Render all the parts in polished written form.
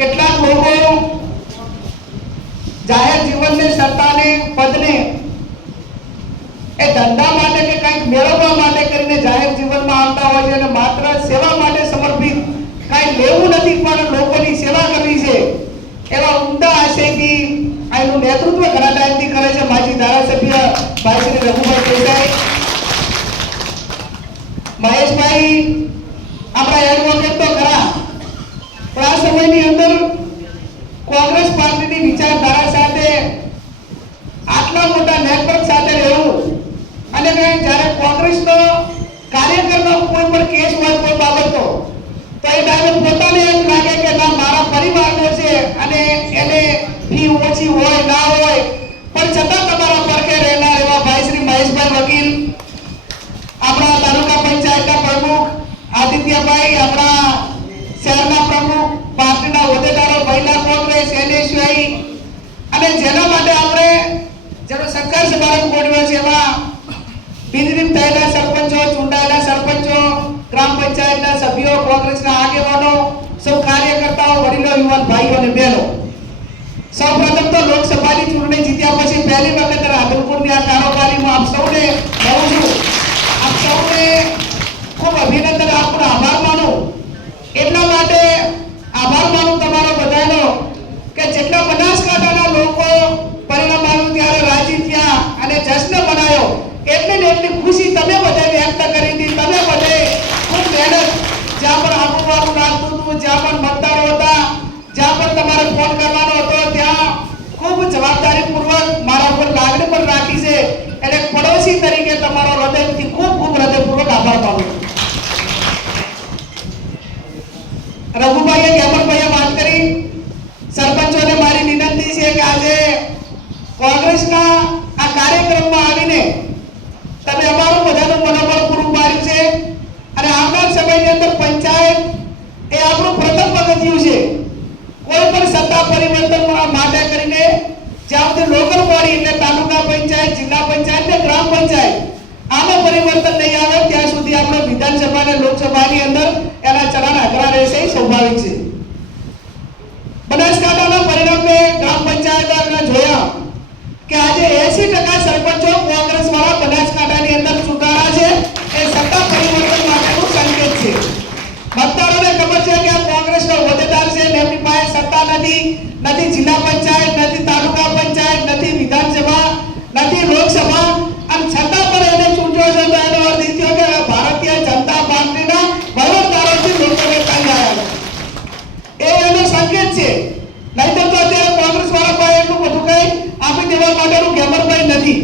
કેટલાક લોકો જાહેર જીવનને સત્તાને પદને એ ધંધા માટે કે કંઈક મેળવવા માટે કરીને જાહેર જીવનમાં આવતા હોય છે અને માત્ર સેવા માટે સમર્પિત કંઈ લેવું નથી પણ લોકોની સેવા કરવી છે એવા ઉમદા આશયથી આનું નેતૃત્વ ઘણા ટાઈમથી કરે છે માજી ધારાસભ્ય ભાઈ શ્રી રઘુભાઈ દેસાઈ. મહેશભાઈ આપણા એડવોકેટ તો ખરા પણ આ સમયની અંદર કોંગ્રેસ પાર્ટીની વિચારધારા સાથે આટલા મોટા નેટવર્ક સાથે રહેવું અને જ્યારે કોંગ્રેસનો કાર્યકરનો કોઈ પણ કેસ હોય કોઈ બાબતનો તો એ ટાઈમે પોતાને એમ લાગે કે ના મારા પરિવારનો છે અને એને ફી ઓછી હોય ના હોય પણ છતાં તમારા પડખે રહેનાર એવા ભાઈ શ્રી મહેશભાઈ વકીલ, આપણા તાલુકા પંચાયતના પ્રમુખ આદિત્યભાઈ, આપણા શહેરના પ્રમુખ, પાર્ટીના હોદ્દેદારો, મહિલા કોંગ્રેસ, એનએસયુઆઈ અને જેના માટે આપણે જેનો સરકાર સમારંભ ગોઠવ્યો છે એમાં બિનહરીફ થયેલા સરપંચો, ચૂંટાયેલા સરપંચો, ગ્રામ પંચાયતના સભ્યો, કોંગ્રેસના આગેવાનો, સૌ કાર્યકર્તાઓ, વડીલો, યુવાન ભાઈઓ અને બહેનો, સૌપ્રથમ તો લોકસભાની ચૂંટણી જીત્યા પછી પહેલી વખત રાધનપુરની આ કારોબારીમાં આપ સૌને મળું છું. આપ સૌને ખૂબ અભિનંદન આપનો આભાર માનું. એટલા માટે આભાર માનું તમારો બધાનો કે જેટલા બનાસકાંઠાના લોકો પરિણામ આવ્યું ત્યારે રાજી થયા અને જશ્ન મનાયો એટલી ને એટલી ખુશી તમે બધાએ વ્યક્ત કરી હતી. તમે બધે ખૂબ મહેનત, જ્યાં પણ આગુવાળું નાખતું હતું, જ્યાં પણ મતદારો હતા, જ્યાં પણ તમારે ફોન કરવાનો હતો ત્યાં ખૂબ જવાબદારીપૂર્વક મારા ઉપર લાગણી પણ રાખી છે એટલે પડોશી તરીકે તમારો હૃદયથી ખૂબ ખૂબ હૃદયપૂર્વક આભાર માનું. રઘુભાઈએ ગેમરભાઈએ વાત કરી. સરપંચોને મારી વિનંતી છે કે આજે કોંગ્રેસના આ કાર્યક્રમમાં આવીને તમે અમારું બધાનું મનોબળ પૂરું પાડ્યું છે અને આવનાર સમયની અંદર પંચાયત એ આપણું પ્રથમ પગથિયું છે. કોઈ પણ સત્તા પરિવર્તન માટે કરીને જ્યાં સુધી લોકલ બોડી એટલે તાલુકા પંચાયત, જિલ્લા પંચાયત ને ગ્રામ પંચાયત આમાં પરિવર્તન નહીં આવે ત્યાં સુધી આપણે વિધાનસભા અને લોકસભાની અંદર એના ચરણ અઘરા રહેશે સ્વાભાવિક છે. બનાસકાંઠાના પરિણામે ગ્રામ પંચાયતના જોયા કે આજે 80% સરપંચો કોંગ્રેસ વાળા બનાસકાંઠાની અંદર ચૂંટાયા છે. એ સત્તા પરિવર્તન માટેનું સંકેત છે. મતદારોને ખબર છે કે આ કોંગ્રેસનો હોદ્દેદાર છે, એમની પાસે સત્તા નથી, નથી જિલ્લા પંચાયત, નથી તાલુકા પંચાયત, નથી વિધાનસભા, નથી લોકસભા અને છતાં પણ એને ચૂંટ્યો છે. તો એનો અર્થ એ થયો કે ભારતીય જનતા પાર્ટીના વહીવટદારોથી લોકોને તંગ આવ્યા એ એનો સંકેત છે. નહીંતર તો અત્યારે કોંગ્રેસ વાળા પાસે એટલું બધું કઈ આપી દેવા માટેનું ગેમરભાઈ નથી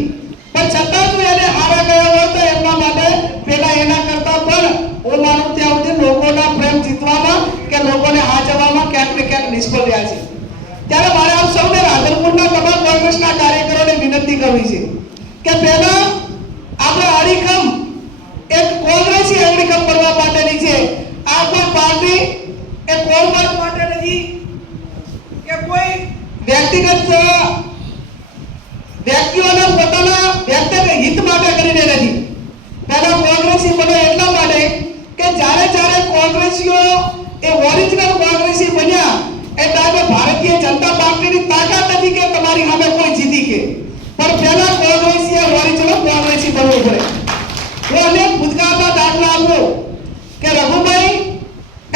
પણ છતાં જો એને હારા ગયા હોય તો એમના માટે પેલા એના કરતા પણ હું માનું ત્યાં સુધી લોકોના પ્રેમ જીતવામાં કે લોકોને હાચવવામાં ક્યાંક ને ક્યાંક નિષ્ફળ રહ્યા છે. ત્યારે મારે આપ સૌને રાધનપુરના તમામ કોંગ્રેસના કાર્યકરોને વિનંતી કરવી છે કે પહેલા આપણે અડીખમ એક કોંગ્રેસી અડીખમ કરવા માટેની છે. આ કોઈ પાર્ટી એ કોઈ માટે નથી કે કોઈ વ્યક્તિગત વ્યક્તિઓના પોતાના વ્યક્તિગત હિત માટે કરીને નથી. પહેલા કોંગ્રેસી બને એટલા માટે કે જ્યારે કોંગ્રેસીઓ એ ઓરિજિનલ કોંગ્રેસી બન્યા એ ટાઈમે ભારતીય જનતા પાર્ટીની તાકાત નથી કે તમારી સામે કોઈ જીતી કે પણ પહેલા કોંગ્રેસી ઓરિજિનલ કોંગ્રેસી બનવું પડે. હું અનેક ભૂતકાળના દાખલા આપું કે રઘુભાઈ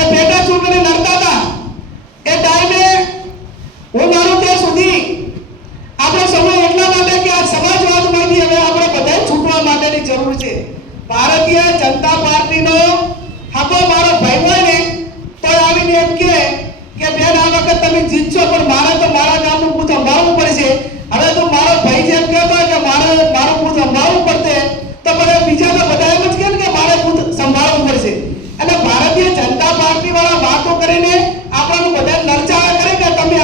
એ પેટા ચૂંટણી લડતા હતા એ ટાઈમે હું માનું ત્યાં સુધી આપણો સમય એટલા માટે કે આ સમાજવાદમાંથી હવે આપણે બધા છૂટવા માટેની જરૂર છે. ભારતીય જનતા પાર્ટીનો હાકો મારો ભાઈ હોય ને તો આવીને એમ કે બેન આ વખત તમે જીતશો પણ મારે તો મારા ગામનું બૂથ સંભાળવું પડશે. હવે તો મારો ભાઈ જેમ કહેતો હોય કે મારું બૂથ સંભાળવું પડશે તો મને બીજા તો બધા એમ જ કહે કે મારે બૂથ સંભાળવું પડશે. એટલે ભારતીય જનતા પાર્ટી વાળા વાતો કરીને આપણને બધા નરચાળા કરે કે તમે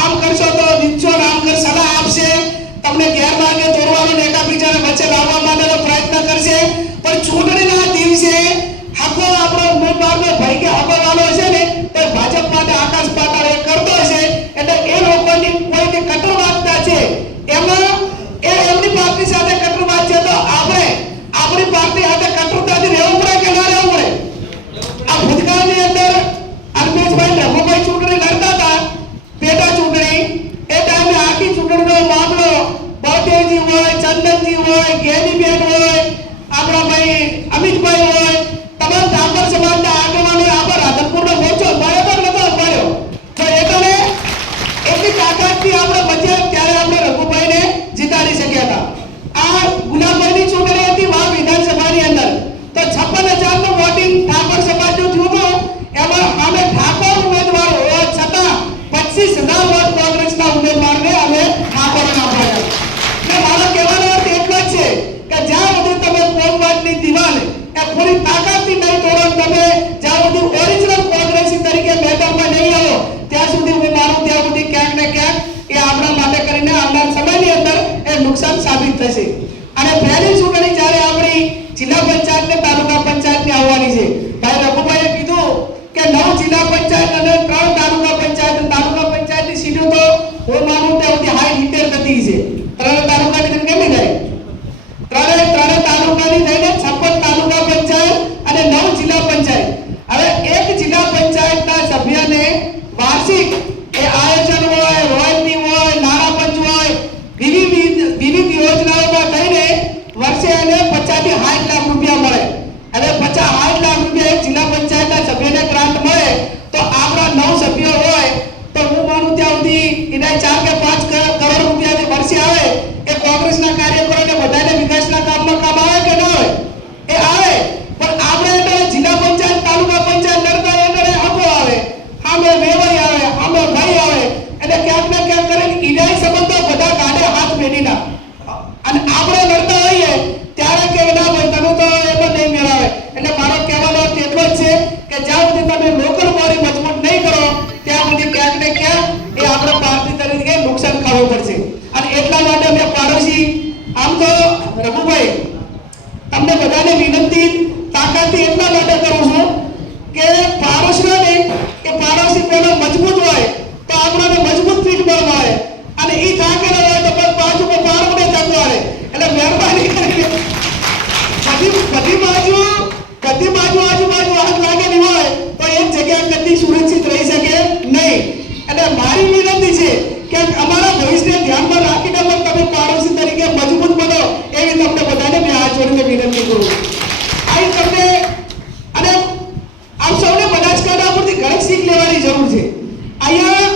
આમ કરશો તો જીતશો, આમ કર સલાહ આપશે, તમને ગેરમાર્ગે દોરવાનો ને એકબીજાને વચ્ચે લાવવા માટેનો પ્રયત્ન કરશે. પણ ચૂંટણીના દિવસે હાકો આપણો મૂળ માર્ગનો ભાઈ કે હકવાલો હશે ને તો ભાજપ માટે આકાશ પાતાળ કરતો હશે એટલે એ આપણે પાર્ટી તરીકે નુકસાન ખાવું પડશે અને એટલા માટે અમે પાડોશી આમ તો રઘુભાઈ તમને બધાને વિનંતી તાકાતથી એટલા માટે કરું છું કે પાડોશીઓને કે પાડોશી પેલો મજબૂત હોય તો આપણને મજબૂત પીઠ મળે અને ઈ થાકેલો હોય તો પણ બાજુ પર પાડોને થતો આવે એટલે મહેરબાની કરીને બધી બાજુ આજુબાજુ આગ લાગેલી હોય તો એક જગ્યા કદી સુરક્ષિત રહી શકે નહીં એટલે મારી વિનંતી છે કે અમારા ભવિષ્યને ધ્યાનમાં રાખીને પણ તમે પાડોશી તરીકે મજબૂત બનો એવી તમને બધાને મેં હાથ જોડીને વિનંતી કરું અહીં તમને અને આપ સૌને બનાસકાંઠા પરથી ઘણી શીખ લેવાની જરૂર છે અહીંયા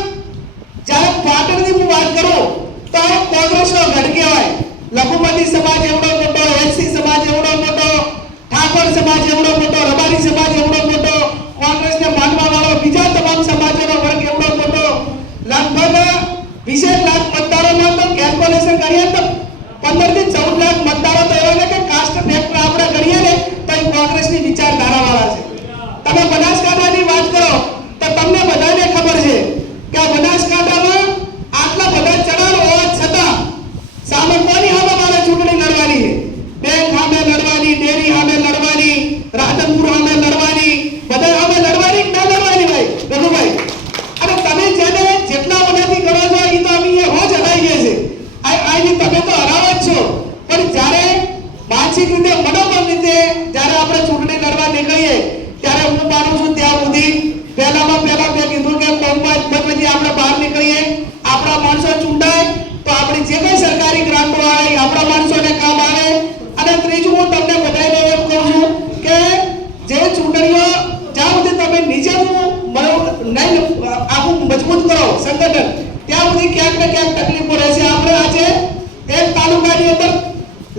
જ્યારે પાટણની હું વાત કરું તો આ કોંગ્રેસનો ગઢ કહેવાય લઘુમતી સમાજ એવડો મોટો એસસી સમાજ એવડો મોટો ઠાકોર સમાજ એવડો મોટો રબારી સમાજ એવડો મોટો કોંગ્રેસને માનવા વાળો બીજા તમામ સમાજોનો વર્ગ એવડો મોટો લગભગ 20 લાખ મતદારોમાં તો કેલ્ક્યુલેશન કરીએ તો 15 થી 14 લાખ મતદારો તો એવા ને કે કાસ્ટ ફેક્ટર આપણે ગણીએ ને તો એ કોંગ્રેસની વિચારધારા વાળા છે તમે બનાસકાંઠાની વાત કરો તો તમને બધાને ખબર છે કે આ બનાસકાંઠામાં આટલા બધા ચડાણ હોવા છતાં સામે કોની સામે મારે ચૂંટણી લડવાની છે બેંક સામે લડવાની ડેરી સામે લડવાની રાધનપુર સામે લડવાની બધા સામે લડવાની ના લડવાની ભાઈ રઘુભાઈ અને તમે જેને જેટલા મનાથી કરો છો એ તો અમે રોજ હરાઈ ગયા છે આની તમે તો હરાવો જ છો પણ જ્યારે માનસિક રીતે મનોબળ રીતે જ્યારે આપણે ચૂંટણી લડવા નીકળીએ ત્યારે હું માનું છું ત્યાં સુધી પહેલામાં પહેલા મેં કીધું કે કોંગ્રેસ પછી આપણે બહાર નીકળીએ આપણા માણસો ચૂંટાય તો આપણી જે કઈ સરકારી ગ્રાન્ટો આવે આપણા માણસોને કામ આવે અને ત્રીજું હું તમને બધાને એમ કહું છું કે જે ચૂંટણીઓ જ્યાં સુધી તમે નીચેનું આખું મજબૂત કરો સંગઠન ત્યાં સુધી ક્યાંક ને ક્યાંક તકલીફો રહેશે આપણે આજે એક તાલુકાની અંદર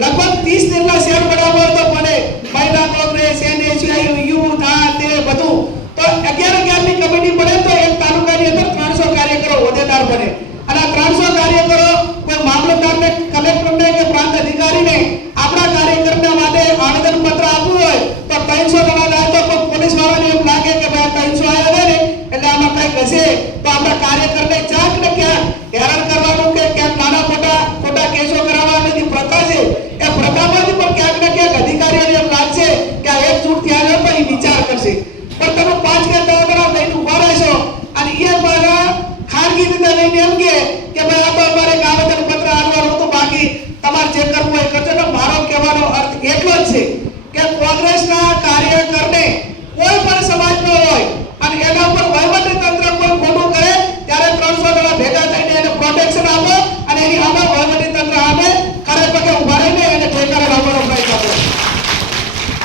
લગભગ 30 જેટલા શહેર બનાવવા તો પડે મહિલા કોંગ્રેસ એનએસયુઆઈ યુથ આ તે બધું તો 11 ની કમિટી બને તો એક તાલુકાની અંદર 300 કાર્યકરો હોદ્દેદાર બને અને 300 કાર્યકરો કોઈ મામલતદારને કલેક્ટરને કે પ્રાંત અધિકારીને આપણા કાર્યકરના માટે આવેદન પત્ર આપવું હોય તો 300 જણા જાય તો કોઈ પોલીસ વાળાને એમ લાગે કે ભાઈ 300 આવ્યા ને એટલે આમાં કઈક હશે તો આપણા કાર્યકરને ક્યાંક ને ક્યાંક હેરાન કરવાનું કે ક્યાંક નાના મોટા કેસો કરાવવાની પ્રથા છે એ પ્રથામાંથી પણ ક્યાંક ને ક્યાંક અધિકારીઓને એમ લાગશે કે આ એક જૂથથી આવ્યો તો એ વિચાર કરશે પણ તમે 5 કે 10 જણા લઈને ઉભા રહેશો અને એ મારા ખાનગી રીતે લઈને એમ કે ભાઈ આ તો અમારે એક આવેદન પત્ર આપવાનું હતું બાકી તમારે જે કરવું હોય કરજો તો મારો કહેવાનો અર્થ એટલો જ છે કે કોંગ્રેસના કાર્યકરને કોઈ પણ સમાજનો હોય અને એના ઉપર વહીવટી તંત્ર કોઈ ખોટું કરે ત્યારે 300 જણા ભેગા થઈને એને પ્રોટેક્શન આપો અને એની સામે વહીવટી તંત્ર સામે ખરે પગે ઉભા રહીને એને ઠેકાણે લાવવાનો પ્રયત્ન કરો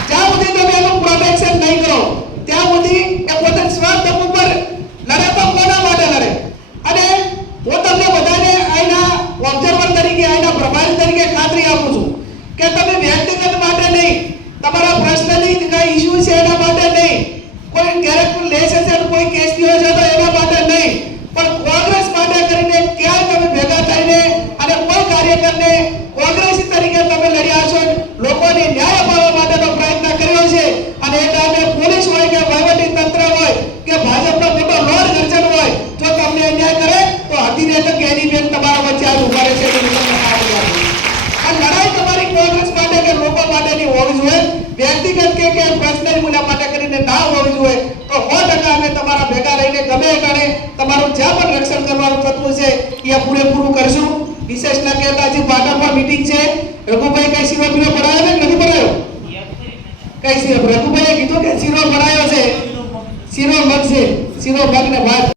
જ્યાં સુધી તમે એનું પ્રોટેક્શન નહીં કરો ત્યાં સુધી એ પોતે સ્વાર્થ ઉપર લડે તો કોના માટે લડે અને હું તમને બધાને આના ઓબ્ઝર્વર તરીકે આના પ્રભારી તરીકે ખાતરી આપું છું કે તમે વ્યક્તિગત માટે નહીં તમારા પર્સનલી કઈ ઇશ્યુ છે એના માટે નહીં કોઈ કેરેક્ટર લેશે છે કોઈ કેસ થયો છે તો એના માટે નહીં પણ કોંગ્રેસ માટે કરીને ક્યાં તમે ભેગા થઈને અને કોઈ કાર્યકરને કોંગ્રેસી તરીકે તમે લડ્યા છો લોકોને ન્યાય અપાવવા માટેનો પ્રયત્ન કર્યો છે અને એ ટાઈમે પોલીસ હોય કે વહીવટી તંત્ર હોય કે ભાજપનો મોટો લોડ ગર્જન હોય જો તમને અન્યાય કરે તો હતીને તો કેની બેન તમારા વચ્ચે આજ ઉભા રહેશે આ લડાઈ તમારી કોંગ્રેસ માટે કે લોકો માટેની હોવી જોઈએ વ્યક્તિગત કે પર્સનલ મુદ્દા માટે કરીને ના હોવી જોઈએ તો 100% અમે તમારા ભેગા રહીને ગમે ગણે તમારું જ્યાં પણ રક્ષણ કરવાનું થતું છે એ પૂરેપૂરું કરશું વિશેષ ન કહેતા જે પાટણમાં મીટિંગ છે રઘુભાઈ કઈ શીરો પીરો પડાયો ને નથી પડાયો કઈ શીરો રઘુભાઈએ કીધું કે શીરો પડાયો છે શીરો મગ છે શીરો મગ ને ભાત